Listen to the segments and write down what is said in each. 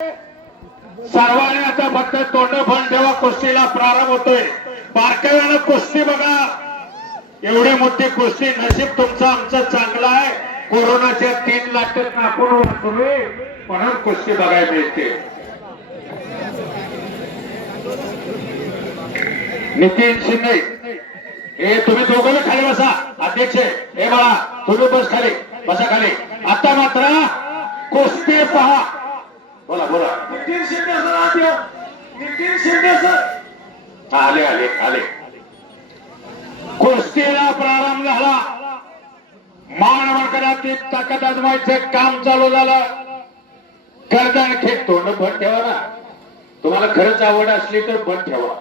सर्वांनी आता फक्त तोंड बंद ठेवा. कुस्तीला प्रारंभ होतोय. बारकाईनं कुस्ती बघा. एवढी मोठी कुस्ती. नशीब तुमचं आमचं चांगलं आहे. कोरोनाच्या 3 लाख आपण वाचलोय म्हणून कुस्ती बघायला मिळते. नितीन शिंदे हे तुम्ही दोघं खाली बसा. अध्यक्ष हे बाळा तुम्ही बस खाली बसा खाली. आता मात्र कुस्ती पहा. बोला बोला. नितीन शिंदे सर. नितीन शिंदे सर आले आले आले. कुस्तीला प्रारंभ झाला. मान वळकराची ताकद आजमायचं काम चालू झालं. गर्दन खेळ. तोंड बंद ठेवा ना. तुम्हाला खरंच आवड असली तर बंद ठेवा.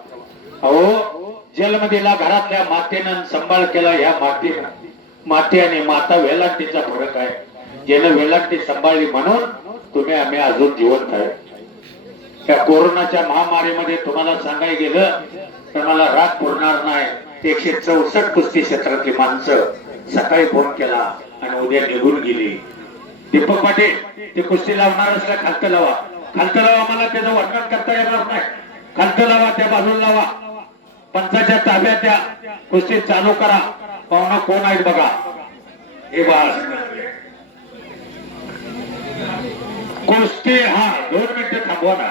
अहो जन्मदिला घरातल्या मातेनं सांभाळ केला. या मातेनं माते आणि माता वेलांटीचा फरक आहे. ज्यानं वेलांटी सांभाळली म्हणून तुम्ही आम्ही अजून जिवंत आहे. त्या कोरोनाच्या महामारीमध्ये तुम्हाला सांगायला गेलं तर मला राग पुरणार नाही. 164 कुस्ती क्षेत्रातली माणसं सकाळी फोन केला आणि उद्या निघून गेली. दीपक पाटील ते कुस्ती लावणार असल्या खालतं लावा. खालतं लावा. मला त्याचं वर्णन करता येणार नाही. खालतं लावा. त्या बाजूला लावा. पंचाच्या ताब्यात द्या. कुस्ती चालू करा. पाहुणा कोण आहेत बघा. हे बाळ कुस्ती. हा 2 मिनिटं थांबवा ना.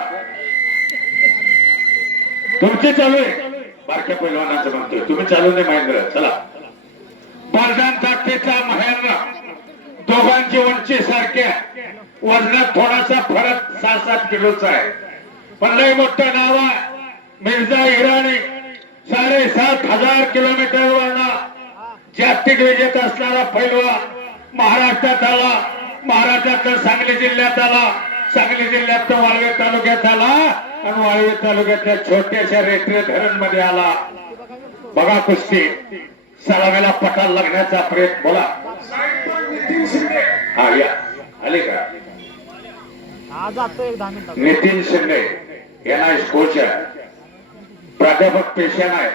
तुमचे चालू आहे. बारक्या पैलवानाचं म्हणतोय तुम्ही चालू नाही. महेंद्र चला. बलदान ताकदीचा महेंद्र. दोघांची उंची सारख्या. वजनात थोडासा फरक 6-7 किलोचा आहे. पण लय मोठं नाव आहे. मिर्झा इराणी 7,500 किलोमीटरवरना जागतिक विजेता असणारा पैलवान महाराष्ट्रात आला. महाराष्ट्रात सांगली जिल्ह्यात आला. सांगली जिल्ह्यात वाळवे तालुक्यात आला आणि वाळवे तालुक्यातल्या छोट्याशा रेटरे धरण मध्ये आला. बघा कुस्ती. सलामीला पटाल लागण्याचा प्रयत्न. बोला. नितीन शिंदे. हा या आले का. नितीन शिंदे यांना कोच आहे. प्राध्यापक पेशा आहे.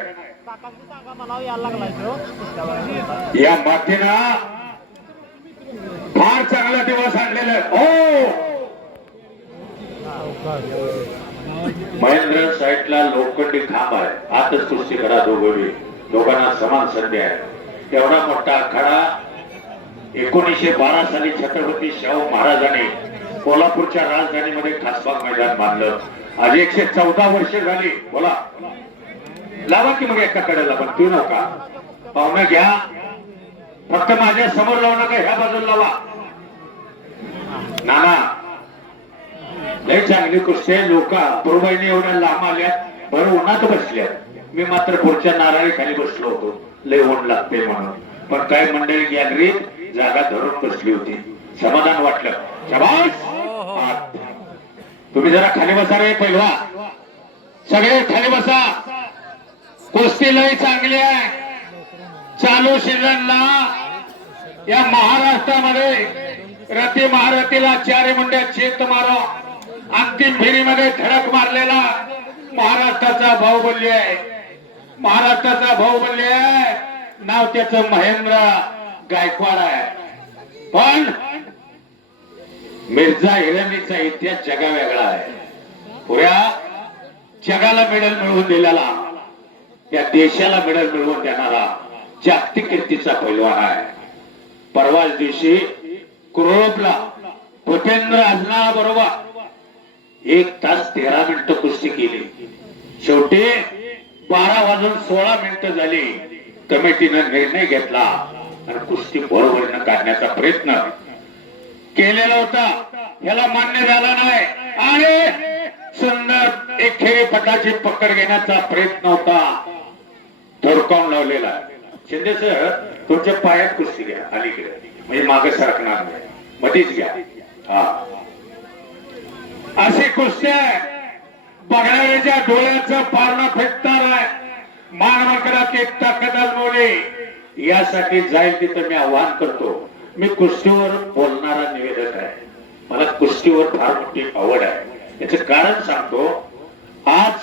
या मातीनं फार चांगला दिवस आणलेला आहे. हो महेंद्र साईडला लोखंडी खांब आहे. आतच कुस्ती करा. दोघांना समान संधी आहे. एवढा मोठा आखाडा 1912 साली छत्रपती शाहू महाराजांनी कोल्हापूरच्या राजधानीमध्ये खासबाग मैदान बांधलं. आज 114 वर्ष झाली. बोला. लावा की मग एका कडेला. पण तू नका पाहुणं घ्या. फक्त माझ्या समोर लावू नका. ह्या बाजूला लावा. नाना लय चांगली कुस्ती आहे. लोक अपूर्वाईने एवढ्या लांब आल्यात. बरं उन्हात बसल्यात. मी मात्र पुढच्या नारळी खाली बसलो होतो. लय ऊन लागते म्हणून. पण काही मंडळी गॅलरीत जागा धरून बसली होती. समाधान वाटलं. शाबास. तुम्ही जरा खाली बसा रे पहिलवा. सगळे खाली बसा. कुस्ती लय चांगली आहे. चालू सीझनला या महाराष्ट्रामध्ये रती महारथीला 4 मुंड्यात चेत मारो. अंतिम फेरीमध्ये धडक मारलेला महाराष्ट्राचा बाहुबली आहे. महाराष्ट्राचा बाहुबली आहे. नाव त्याचं महेंद्र गायकवाड आहे. पण मिर्झा हिराणीचा इतिहास जगा वेगळा आहे. पुऱ्या जगाला मेडल मिळवून दिलेला, या देशाला मेडल मिळवून देणारा जागतिक कीर्तीचा पैलवान आहे. परवाच दिवशी कुरोपला भूपेंद्र अजना बरोबर 1 तास 13 मिनिटं कुस्ती केली. शेवटी 12 वाजून 16 मिनिटं झाली. कमिटीनं निर्णय घेतला आणि कुस्ती बरोबरीनं काढण्याचा प्रयत्न केलेला होता. याला मान्य झाला नाही आणि सुंदर एकेरी पटाची पकड घेण्याचा प्रयत्न होता. धडकावून लावलेला. शिंदे सर तुमच्या पायात कुस्ती घ्या. अलीकडे म्हणजे मागे सरकणार नाही. मध्येच घ्या. हा अशी कुस्ती आहे. बघणाऱ्याच्या डोळ्याचं पारणं फेकणार आहे. मानवकरात एक ताकद आजमावली. यासाठी जाईल तिथं मी आवाहन करतो. मी कुस्तीवर बोलणारा निवेदक आहे. मला कुस्तीवर फार मोठी आवड आहे. याचं कारण सांगतो. आज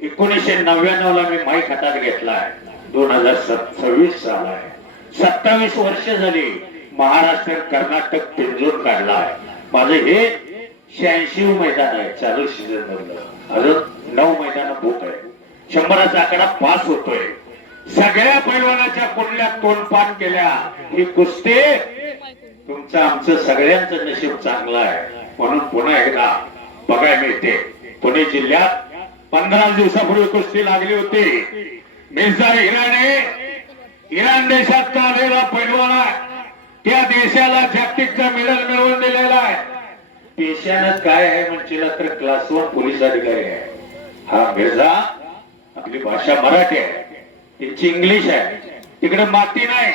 1999 ला मी माईक हातात घेतलाय. 2026 साल आहे. 27 वर्ष झाली महाराष्ट्र कर्नाटक पिंजून काढला आहे. माझं हे 86 मैदान आहे चालू सीझन मधलं, अजून 9 मैदान बुक आहे. 100चा आकडा पास होतोय. सगळ्या पैलवानाच्या कुंडल्यात तोंडपाठ केल्या. ही कुस्ती तुमचं आमचं सगळ्यांचं नशीब चांगलं आहे म्हणून पुन्हा एकदा बघायला मिळते. पुणे जिल्ह्यात 15 दिवसापूर्वी कुस्ती लागली होती. मिर्झा इराण देशात आलेला पैलवान आहे. त्या देशाला जागतिकचा मेडल मिळवून दिलेला आहे. पेशानं काय आहे म्हणजे तर क्लास 1 पोलीस अधिकारी आहे. हा मिर्झा, आपली भाषा मराठी आहे, त्यांची इंग्लिश आहे. तिकडे माती नाही,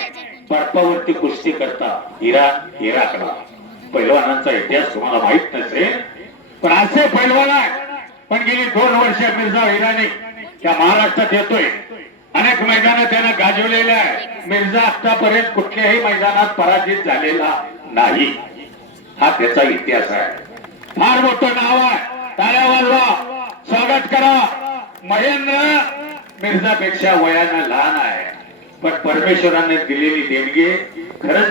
बर्फावरती कुस्ती करतात इराण इराकला. पैलवानांचा इतिहास तुम्हाला माहित नसेल पण असे पैलवान आहे. पण गेली 2 वर्ष मिर्झा इराणी त्या महाराष्ट्रात येतोय. अनेक मैदानात त्यानं गाजवलेले आहे. मिर्झा आतापर्यंत कुठल्याही मैदानात पराजित झालेला नाही. हा त्याचा इतिहास आहे. फार मोठं नाव आहे. टाळ्या वाजवा, स्वागत करा. महेंद्र मिर्झापेक्षा वयानं लहान आहे पण परमेश्वराने दिलेली देणगी खरंच